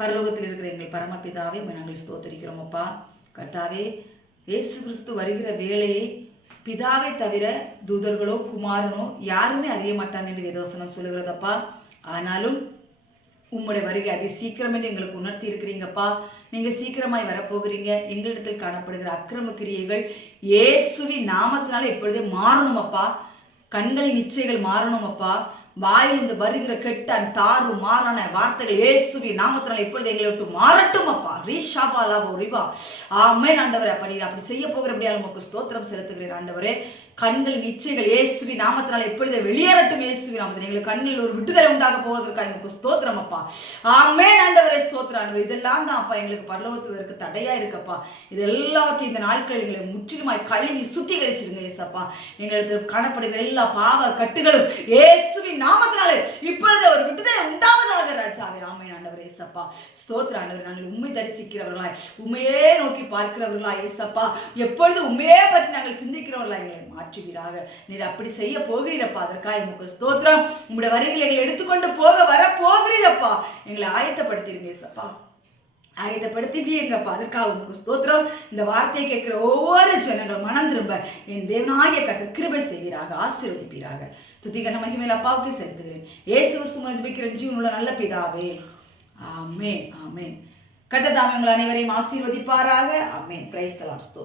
பரலோகத்தில் இருக்கிற எங்கள் பரமபிதாவே நாங்கள் ஸ்தோத்தரிக்கிறோம் அப்பா. கர்த்தாவே இயேசு கிறிஸ்து வருகிற வேலையை பிதாவை தவிர தூதர்களோ குமாரனோ யாருமே அறிய மாட்டாங்க என்று வேதவசனம் சொல்லுகிறதப்பா ஆனாலும் உம்முடைய வருகை அதை சீக்கிரம் என்று எங்களுக்கு உணர்த்தி இருக்கிறீங்கப்பா. நீங்கள் சீக்கிரமாய் வரப்போகிறீங்க. எங்களிடத்தில் காணப்படுகிற அக்கிரம கிரியைகள் இயேசுவின் நாமத்தினால இப்பொழுதே மாறணும் அப்பா கண்களின் இச்சைகள் மாறணும் அப்பா வாயிலிருந்து வருகிற கெட்ட அந்த மாறான வார்த்தைகள் இயேசுவின் நாமத்தினால் இப்பொழுது எங்களை விட்டு மாறட்டும் அப்பா. ரீஷாபா லாபோ ரிவா ஆமே ஆண்டவரே. அப்படி அப்படி செய்ய போகிறபடியால் உங்களுக்கு ஸ்தோத்திரம் செலுத்துகிறேன் ஆண்டவரே. கண்கள் நிச்சயங்கள் இயேசுவி நாமத்தினால் எப்பொழுது வெளியேறட்டும் இயேசுவி நாமத்தில் எங்களுக்கு கண்ணில் ஒரு விட்டுதலை உண்டாக போவதற்காக எங்களுக்கு ஸ்தோத்திரம் அப்பா. ஆமே ஆண்டவரே. ஸ்தோத்திரம் ஆண்டவர். இதெல்லாம் தான் அப்பா எங்களுக்கு பரலோகத்துவதற்கு தடையா இருக்கப்பா இது எல்லாத்தையும் இந்த நாட்களில் எங்களை முற்றிலுமாய் கழுவி சுத்திகரிச்சிருங்க ஏசப்பா எங்களுக்கு காணப்படுகிற எல்லா பாவ கட்டுகளும் இயேசுவின் நாமத்தினாலே இப்பொழுது ஒரு விடுதலை உண்டாவதாக ராஜாவே ஆமை ஆண்டவர் ஏசப்பா. ஸ்தோத்திர ஆண்டவர் நாங்கள் உண்மை தரிசிக்கிறவர்களாய் உண்மையே நோக்கி பார்க்கிறவர்களாய் ஏசப்பா. எப்பொழுது உண்மையே பற்றி நாங்கள் சிந்திக்கிறவர்களாய் எங்களை மாற்றுவீராக. நீர் அப்படி செய்ய போகிறீரப்பா அதற்காக உமக்கு ஸ்தோத்திரம். உங்களுடைய வரிகளை எங்களை எடுத்துக்கொண்டு போக வர போகிறீரப்பா. எங்களை ஆயத்தப்படுத்திருங்க ஏசப்பா. ஆயத்தப்படுத்திட்டீங்கப்பா அதற்காக உங்களுக்கு ஸ்தோத்திரம். இந்த வார்த்தையை கேட்கிற ஒவ்வொரு ஜனங்கள் மனம் திரும்ப என் தேவனாகிய கத்த கிருபை செய்வீராக ஆசீர்வதிப்பீராக. துதிகன மகிமையில் அப்பாவுக்கு செலுத்துகிறேன். ஏசு கிறிஸ்து ஜீவனுள்ள நல்ல பிதாவே. ஆமே ஆமேன். கத்த தாமங்கள் அனைவரையும் ஆசீர்வதிப்பாராக. ஆமேன். கிரைஸ்தலாஸ்தோ